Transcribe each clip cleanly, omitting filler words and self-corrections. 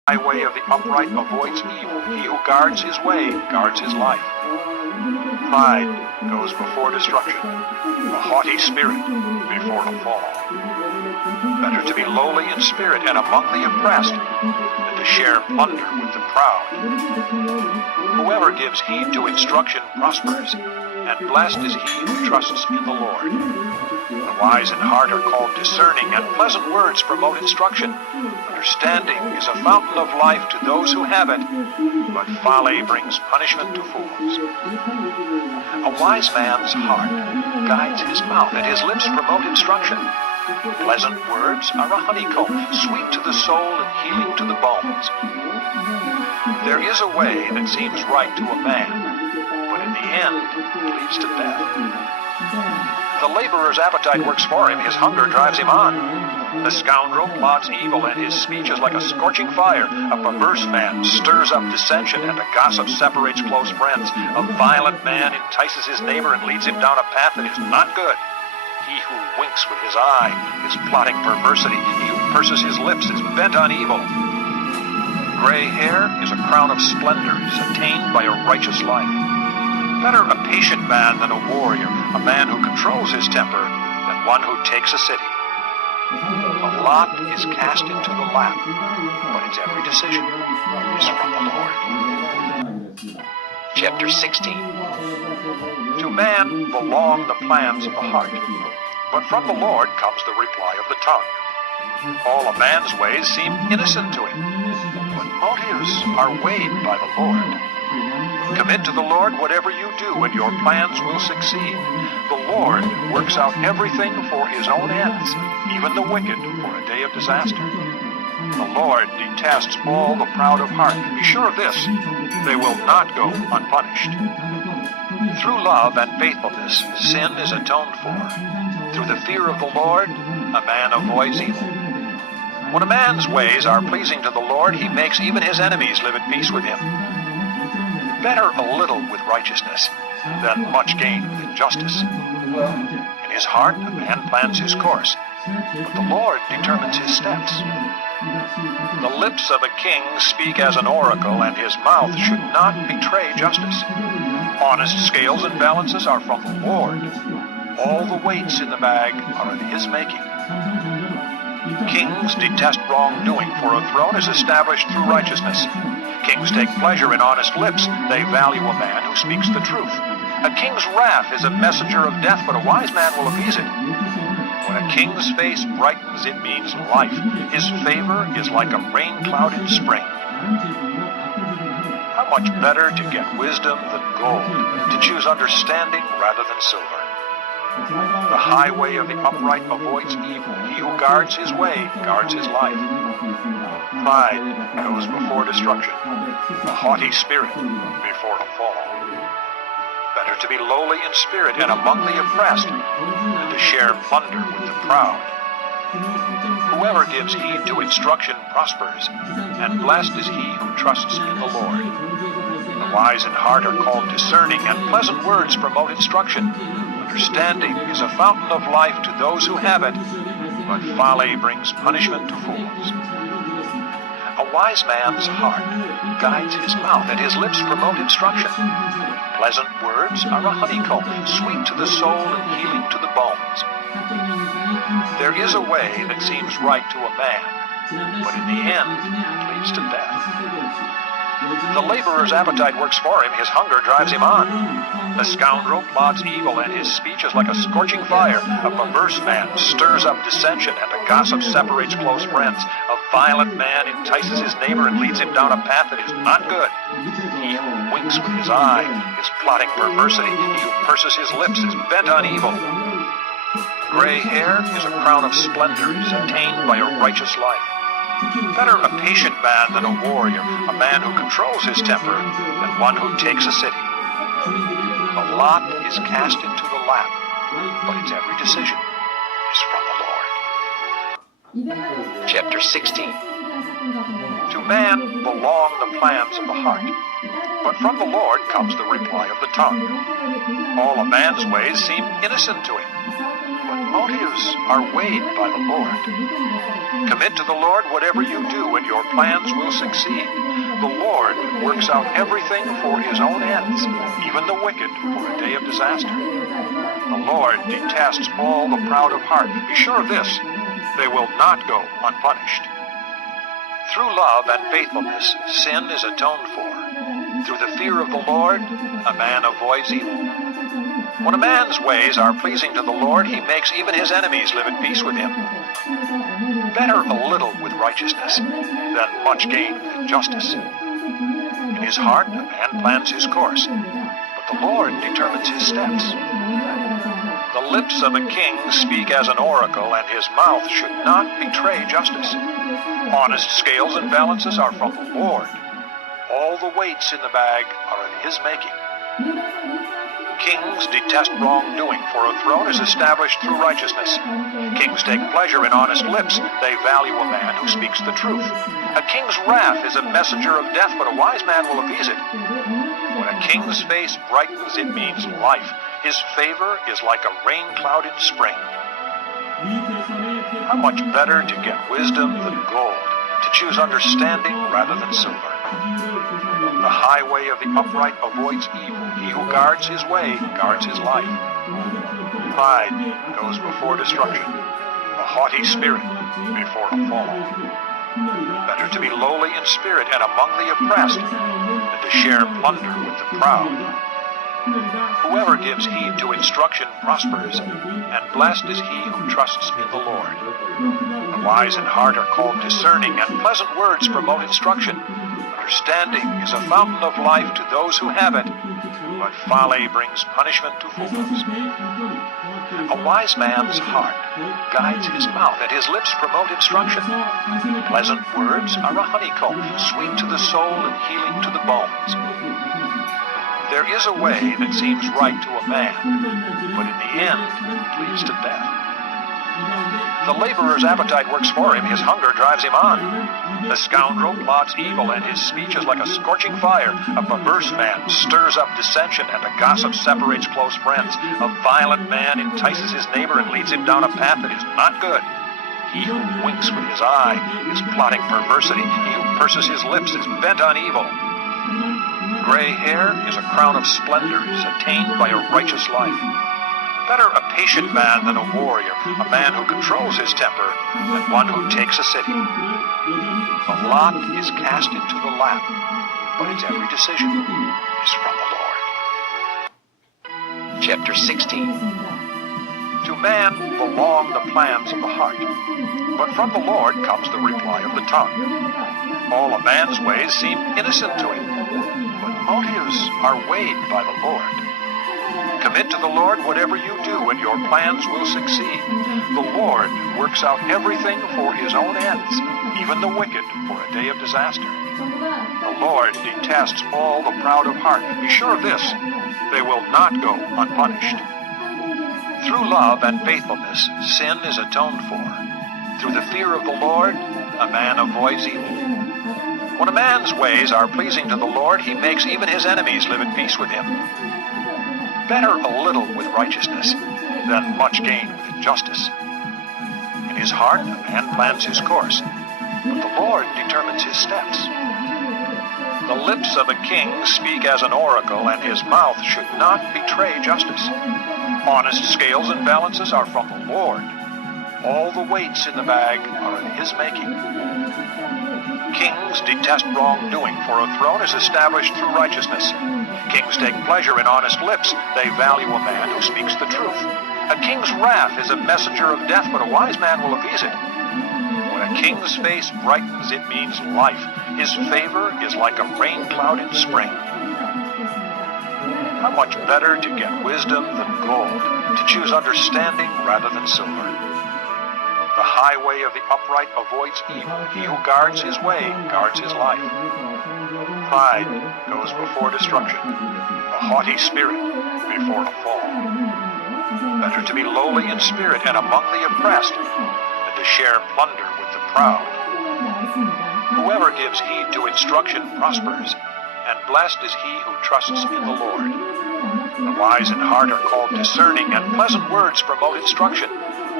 highway of the upright avoids evil. He who guards his way guards his life. Pride goes before destruction, a haughty spirit before a fall. Better to be lowly in spirit and among the oppressed than to share plunder with the proud. Whoever gives heed to instruction prospers, and blessed is he who trusts in the Lord. The wise in heart are called discerning, and pleasant words promote instruction. Understanding is a fountain of life to those who have it, but folly brings punishment to fools. A wise man's heart guides his mouth, and his lips promote instruction. Pleasant words are a honeycomb, sweet to the soul and healing to the bones. There is a way that seems right to a man, but in the end it leads to death. The laborer's appetite works for him, his hunger drives him on. The scoundrel plots evil, and his speech is like a scorching fire. A perverse man stirs up dissension, and a gossip separates close friends. A violent man entices his neighbor and leads him down a path that is not good. He who winks with his eye is plotting perversity. He who purses his lips is bent on evil. Gray hair is a crown of splendor. It is attained by a righteous life. Better a patient man than a warrior, a man who controls his temper than one who takes a city. A lot is cast into the lap, but its every decision is from the Lord. Chapter 16. To man belong the plans of the heart, but from the Lord comes the reply of the tongue. All a man's ways seem innocent to him, but motives are weighed by the Lord. Commit to the Lord whatever you do, and your plans will succeed. The Lord works out everything for his own ends, even the wicked for a day of disaster. The Lord detests all the proud of heart. Be sure of this, they will not go unpunished. Through love and faithfulness, sin is atoned for. Through the fear of the Lord, a man avoids evil. When a man's ways are pleasing to the Lord, he makes even his enemies live at peace with him. Better a little with righteousness than much gain with injustice. In his heart, a man plans his course, but the Lord determines his steps. The lips of a king speak as an oracle, and his mouth should not betray justice. Honest scales and balances are from the Lord. All the weights in the bag are of his making. Kings detest wrongdoing, for a throne is established through righteousness. Kings take pleasure in honest lips. They value a man who speaks the truth. A king's wrath is a messenger of death, but a wise man will appease it. When a king's face brightens, it means life. His favor is like a rain cloud in spring. How much better to get wisdom than gold, to choose understanding rather than silver. The highway of the upright avoids evil. He who guards his way guards his life. Pride goes before destruction, a haughty spirit before a fall. Better to be lowly in spirit and among the oppressed than to share plunder with the proud. Whoever gives heed to instruction prospers, and blessed is he who trusts in the Lord. The wise in heart are called discerning, and pleasant words promote instruction. Understanding is a fountain of life to those who have it, but folly brings punishment to fools. A wise man's heart guides his mouth, and his lips promote instruction. Pleasant words are a honeycomb, sweet to the soul and healing to the bones. There is a way that seems right to a man, but in the end it leads to death. The laborer's appetite works for him, his hunger drives him on. The scoundrel plots evil, and his speech is like a scorching fire. A perverse man stirs up dissension, and a gossip separates close friends. A violent man entices his neighbor and leads him down a path that is not good. He who winks with his eye is plotting perversity. He who purses his lips is bent on evil. Gray hair is a crown of splendor. It is attained by a righteous life. Better a patient man than a warrior, a man who controls his temper than one who takes a city. A lot is cast into the lap, but its every decision is from the Lord. Chapter 16. To man belong the plans of the heart, but from the Lord comes the reply of the tongue. All a man's ways seem innocent to him, but motives motives are weighed by the Lord. Commit to the Lord whatever you do, and your plans will succeed. The Lord works out everything for his own ends, even the wicked for a day of disaster. The Lord detests all the proud of heart. Be sure of this, they will not go unpunished. Through love and faithfulness, sin is atoned for. Through the fear of the Lord, a man avoids evil. When a man's ways are pleasing to the Lord, he makes even his enemies live at peace with him. Better a little with righteousness than much gain with injustice. In his heart, a man plans his course, but the Lord determines his steps. The lips of a king speak as an oracle, and his mouth should not betray justice. Honest scales and balances are from the Lord. All the weights in the bag are of his making. Kings detest wrongdoing, for a throne is established through righteousness. Kings take pleasure in honest lips. They value a man who speaks the truth. A king's wrath is a messenger of death, but a wise man will appease it. When a king's face brightens, it means life. His favor is like a rain cloud in spring. How much better to get wisdom than gold, to choose understanding rather than silver. The highway of the upright avoids evil. He who guards his way guards his life. Pride goes before destruction, a haughty spirit before a fall. Better to be lowly in spirit and among the oppressed than to share plunder with the proud. Whoever gives heed to instruction prospers, and blessed is he who trusts in the Lord. The wise in heart are called discerning, and pleasant words promote instruction. Understanding is a fountain of life to those who have it, but folly brings punishment to fools. A wise man's heart guides his mouth, and his lips promote instruction. Pleasant words are a honeycomb, sweet to the soul and healing to the bones. There is a way that seems right to a man, but in the end leads to death. The laborer's appetite works for him, his hunger drives him on. The scoundrel plots evil, and his speech is like a scorching fire. A perverse man stirs up dissension, and a gossip separates close friends. A violent man entices his neighbor and leads him down a path that is not good. He who winks with his eye is plotting perversity. He who purses his lips is bent on evil. Gray hair is a crown of splendor, is attained by a righteous life. Better a patient man than a warrior, a man who controls his temper than one who takes a city. A lot is cast into the lap, but its every decision is from the Lord. Chapter 16. To man belong the plans of the heart, but from the Lord comes the reply of the tongue. All a man's ways seem innocent to him, but motives are weighed by the Lord. Commit to the Lord whatever you do, and your plans will succeed. The Lord works out everything for his own ends, even the wicked for a day of disaster. The Lord detests all the proud of heart. Be sure of this, they will not go unpunished. Through love and faithfulness, sin is atoned for. Through the fear of the Lord, a man avoids evil. When a man's ways are pleasing to the Lord, he makes even his enemies live at peace with him. Better a little with righteousness than much gain with injustice. In his heart, a man plans his course, but the Lord determines his steps. The lips of a king speak as an oracle, and his mouth should not betray justice. Honest scales and balances are from the Lord. All the weights in the bag are of his making. Kings detest wrongdoing, for a throne is established through righteousness. Kings take pleasure in honest lips. They value a man who speaks the truth. A king's wrath is a messenger of death, but a wise man will appease it. When a king's face brightens, it means life. His favor is like a rain cloud in spring. How much better to get wisdom than gold, to choose understanding rather than silver. The highway of the upright avoids evil. He who guards his way guards his life. Pride goes before destruction, a haughty spirit before a fall. Better to be lowly in spirit and among the oppressed than to share plunder with the proud. Whoever gives heed to instruction prospers, and blessed is he who trusts in the Lord. The wise in heart are called discerning, and pleasant words promote instruction.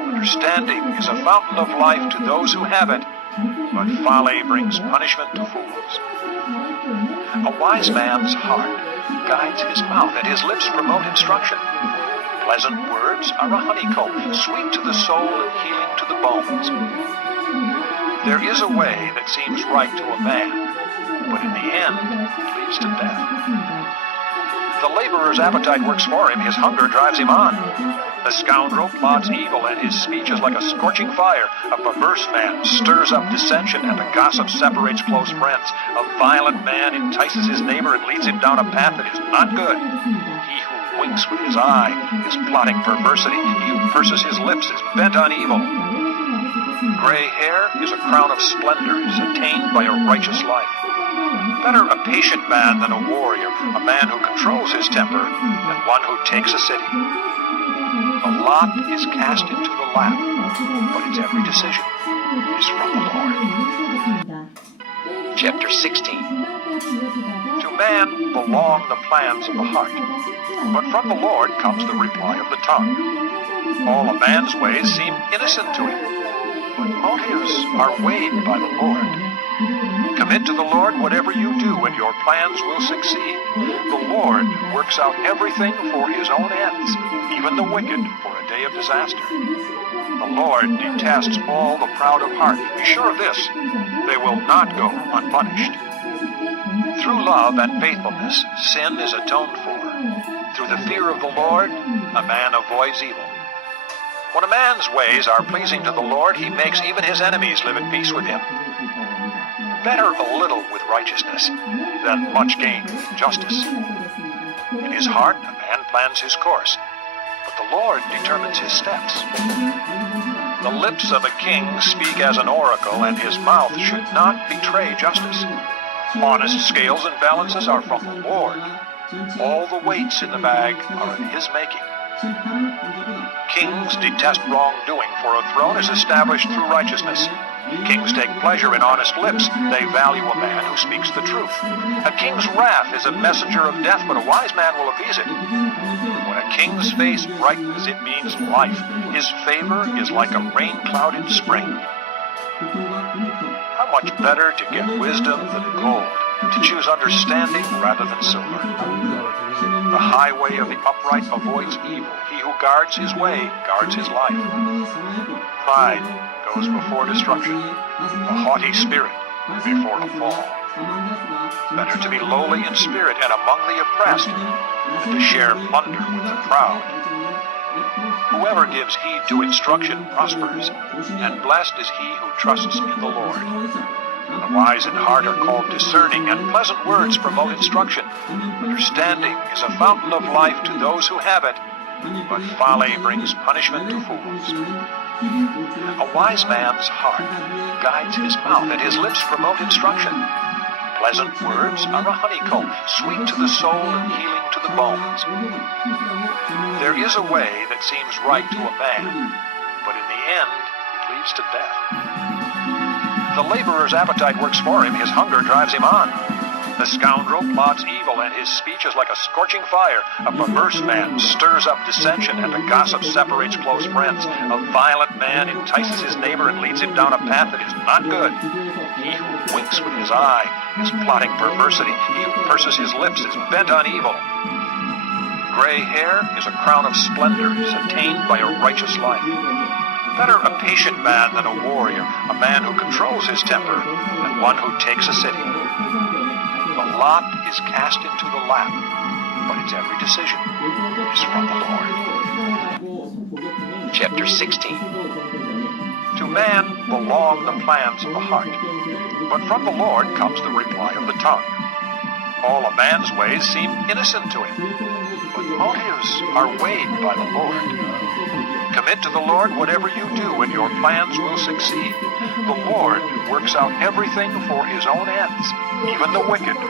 Understanding is a fountain of life to those who have it, but folly brings punishment to fools. A wise man's heart guides his mouth, and his lips promote instruction. Pleasant words are a honeycomb, sweet to the soul and healing to the bones. There is a way that seems right to a man, but in the end it leads to death. The laborer's appetite works for him, his hunger drives him on. The scoundrel plots evil, and his speech is like a scorching fire. A perverse man stirs up dissension, and a gossip separates close friends. A violent man entices his neighbor and leads him down a path that is not good. He who winks with his eye is plotting perversity. He who purses his lips is bent on evil. Gray hair is a crown of splendor. It is attained by a righteous life. Better a patient man than a warrior, a man who controls his temper than one who takes a city. The lot is cast into the lap, but its every decision is from the Lord. Chapter 16. To man belong the plans of the heart, but from the Lord comes the reply of the tongue. All a man's ways seem innocent to him, but motives are weighed by the Lord. Commit to the Lord whatever you do, and your plans will succeed. The Lord works out everything for his own ends, even the wicked for a day of disaster. The Lord detests all the proud of heart. Be sure of this, they will not go unpunished. Through love and faithfulness, sin is atoned for. Through the fear of the Lord, a man avoids evil. When a man's ways are pleasing to the Lord, he makes even his enemies live at peace with him. Better a little with righteousness than much gain with justice. In his heart, a man plans his course, but the Lord determines his steps. The lips of a king speak as an oracle, and his mouth should not betray justice. Honest scales and balances are from the Lord. All the weights in the bag are of his making. Kings detest wrongdoing, for a throne is established through righteousness. Kings take pleasure in honest lips. They value a man who speaks the truth. A king's wrath is a messenger of death, but a wise man will appease it. When a king's face brightens, it means life. His favor is like a rain cloud in spring. How much better to get wisdom than gold, to choose understanding rather than silver. The highway of the upright avoids evil. He who guards his way guards his life. Pride goes before destruction, a haughty spirit before a fall. Better to be lowly in spirit and among the oppressed than to share plunder with the proud. Whoever gives heed to instruction prospers, and blessed is he who trusts in the Lord. The wise in heart are called discerning, and pleasant words promote instruction. Understanding is a fountain of life to those who have it, but folly brings punishment to fools. A wise man's heart guides his mouth, and his lips promote instruction. Pleasant words are a honeycomb, sweet to the soul and healing to the bones. There is a way that seems right to a man, but in the end it leads to death. The laborer's appetite works for him, his hunger drives him on. The scoundrel plots evil, and his speech is like a scorching fire. A perverse man stirs up dissension, and a gossip separates close friends. A violent man entices his neighbor and leads him down a path that is not good. He who winks with his eye is plotting perversity. He who purses his lips is bent on evil. Gray hair is a crown of splendor. It is attained by a righteous life. Better a patient man than a warrior, a man who controls his temper than one who takes a city. The lot is cast into the lap, but its every decision is from the Lord. Chapter 16. To man belong the plans of the heart, but from the Lord comes the reply of the tongue. All a man's ways seem innocent to him, but motives are weighed by the Lord. Commit to the Lord whatever you do, and your plans will succeed. The Lord works out everything for his own ends, even the wicked